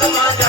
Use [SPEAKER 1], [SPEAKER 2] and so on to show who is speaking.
[SPEAKER 1] Bye.